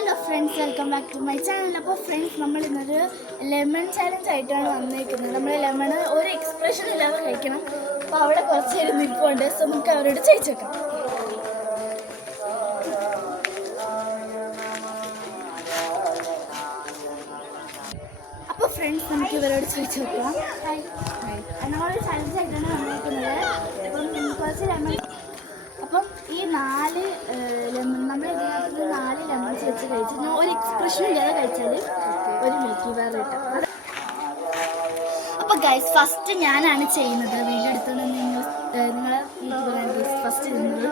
Hello friends, welcome back to my channel. അപ്പോൾ friends, നമ്മൾ ഇന്നൊരു ലെമൺ ചാലഞ്ച് ആയിട്ടാണ് വന്നിരിക്കുന്നത്. നമ്മൾ ലെമൺ ഒരു എക്സ്പ്രഷൻ ഇല്ലാതെ കഴിക്കണം. അപ്പോൾ അവിടെ കുറച്ച് പേര് നിൽപ്പുണ്ട്. സോ നമുക്ക് അവരോട് ചോദിച്ചു വെക്കാം. അപ്പോൾ ഫ്രണ്ട്സ്, നമുക്ക് ഇവരോട് ചോദിച്ചു വെക്കാം. നമ്മളൊരു ചാലഞ്ച് ആയിട്ടാണ് വന്നിരിക്കുന്നത്. അപ്പം കുറച്ച് ലെമൺ, അപ്പം ഈ 4 ലെമൺ, നമ്മൾ ഇതിനകത്ത് 4 ലെമൺസ് വെച്ച് കഴിച്ച് ഒരു എക്സ്പ്രഷൻ ഇല്ലാതെ കഴിച്ചാൽ ഒരു മിൽക്കി ബാർ കിട്ടും. അപ്പോൾ ഗൈസ്, ഫസ്റ്റ് ഞാനാണ് ചെയ്യുന്നത്. വീഡിയോ എടുത്തുകൊണ്ട് നിങ്ങളെ യൂട്യൂബറാണ് ഗൈസ് ഫസ്റ്റ് ചെയ്യുന്നത്.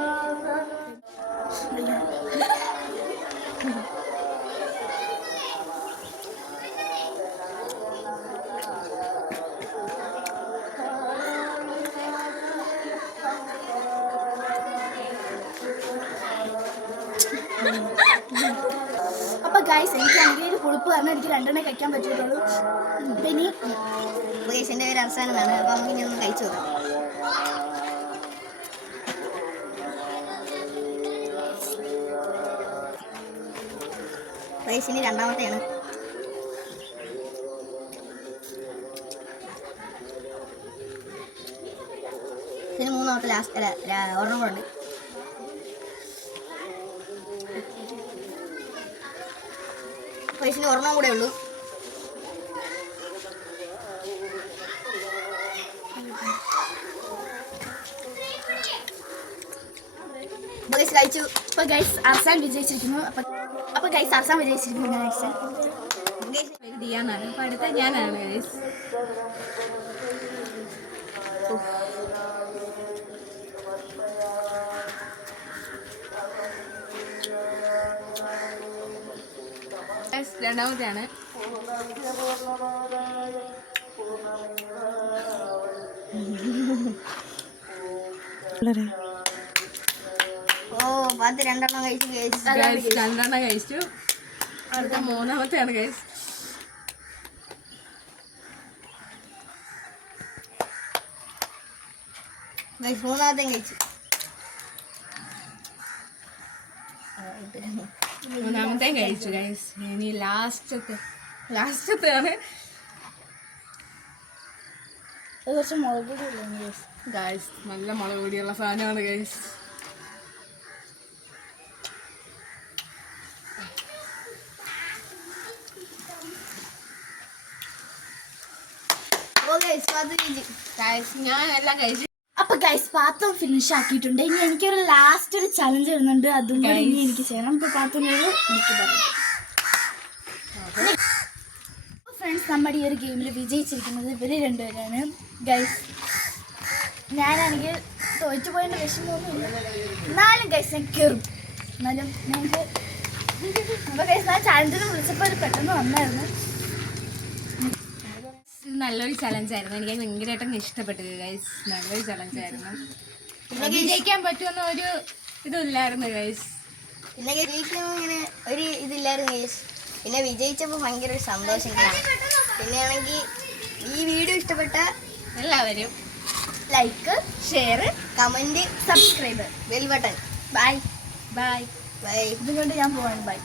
അപ്പോൾ ഗൈസ്, എനിക്കാണെങ്കിൽ ഒരു പുളിപ്പ് കാരണം എനിക്ക് 2 കഴിക്കാൻ പറ്റുള്ളൂ. പിന്നെ എൻ്റെ പേര് അർസാൻ എന്നാണ്. അപ്പോൾ നമുക്ക് ഇനി ഒന്ന് കഴിച്ചു നോക്കാം. ഇനി 2ാമത്തെയാണ്. ഇതിന് 3ാമത്തെ ലാസ്റ്റ് ഒരെണ്ണം കൂടെ ഉണ്ട്. പൈസന് ഒരെണ്ണം കൂടെ ഉള്ളൂ. കഴിച്ചു. അപ്പോൾ ഗൈസ്, അർസാൻ വിജയിച്ചിരിക്കുന്നു. അപ്പോൾ ഗൈസ്, അർസാൻ വിജയിച്ചിരിക്കുന്നു. ദിയാന്നാണ്. അപ്പോൾ അടുത്ത ഞാനാണ് ഗൈസ്. രണ്ടാമത്തെയാണ്. അത് 2 കഴിച്ചു. 2 കഴിച്ചു. അടുത്ത 3ാമത്തെയാണ് ഗൈസ്. ഗൈസ് 3ാമത്തെയും കഴിച്ചു. 3ാമത്തെയും കഴിച്ചു ഗൈസ്. ഇനി ലാസ്റ്റത്തെയാണ്. കുറച്ച് മുളക് പൊടി ഗൈസ്. നല്ല മുളക് പൊടിയുള്ള സാധനമാണ് ഗൈസ്. ഞാൻ എല്ലാം കഴിച്ചു. അപ്പൊ ഗൈസ്, പാത്രം ഫിനിഷ് ആക്കിയിട്ടുണ്ട്. ഇനി എനിക്കൊരു ലാസ്റ്റ് ഒരു ചലഞ്ച് വരുന്നുണ്ട്. അതും കൂടി ഇനി എനിക്ക് ചെയ്യണം. ഇപ്പൊ പാത്രങ്ങൾ എനിക്ക് പറയാം. ഫ്രണ്ട്സ്, നമ്മുടെ ഈ ഒരു ഗെയിമിൽ വിജയിച്ചിരിക്കുന്നത് ഇവര് 2 പേരാണ് ഗൈസ്. ഞാനാണെങ്കിൽ തോറ്റു പോയതിൻ്റെ വിഷമമൊന്നുമില്ല. എന്നാലും ഗൈസ് ഞാൻ കയറും. എന്നാലും ഞങ്ങൾക്ക് അപ്പോൾ ഗൈസ്, ഞാൻ ചാലഞ്ചിന് വിളിച്ചപ്പോൾ ഒരു പെട്ടെന്ന് വന്നായിരുന്നു. നല്ലൊരു ചലഞ്ചായിരുന്നു. എനിക്ക് ഭയങ്കരമായിട്ടൊന്ന് ഇഷ്ടപ്പെട്ടത് ഗൈസ്. നല്ലൊരു ചലഞ്ചായിരുന്നു. പിന്നെ വിജയിക്കാൻ പറ്റുമെന്ന ഒരു ഇതില്ലായിരുന്നു ഗൈസ്. പിന്നെ ഇങ്ങനെ ഒരു ഇതില്ലായിരുന്നു ഗൈസ്. പിന്നെ വിജയിച്ചപ്പോൾ ഭയങ്കര ഒരു സന്തോഷം. പിന്നെ ആണെങ്കിൽ ഈ വീഡിയോ ഇഷ്ടപ്പെട്ട എല്ലാവരും like, share, comment, subscribe, bell button. Bye bye bye. ഇതുകൊണ്ട് ഞാൻ പോവാണ്. ബൈ.